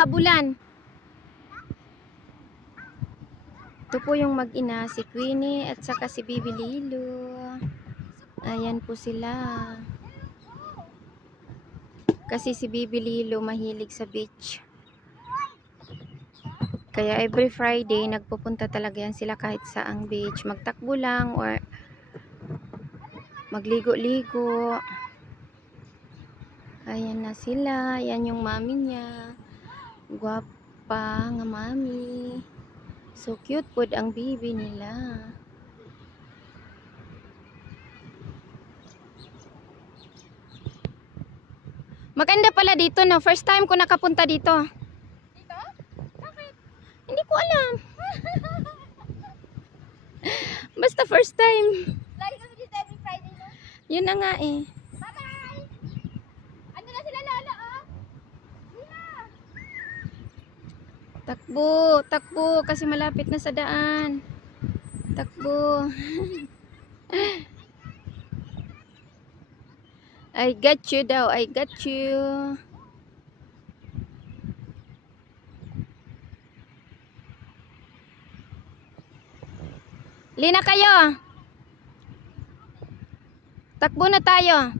habulan. Ito po yung mag-ina, si Queenie at saka si Bibi Lilo. Ayan po sila. Kasi si Bibi Lilo mahilig sa beach. Kaya every Friday nagpupunta talaga yan sila kahit saang beach. Magtakbo lang or magligo-ligo. Ayan na sila. Ayan yung mami niya. Guwapa nga mami. So cute po ang bibi nila. Maganda pala dito, no? First time ko nakapunta dito. Dito? Bakit? Hindi ko alam. Basta first time. Lagi kami dito every Friday, no? Yun na nga eh. Bye-bye! Ano na sila, Lola, oh? Mila! Takbo, takbo kasi malapit na sa daan. Takbo. I got you daw, I got you. Lina kayo. Takbo na tayo.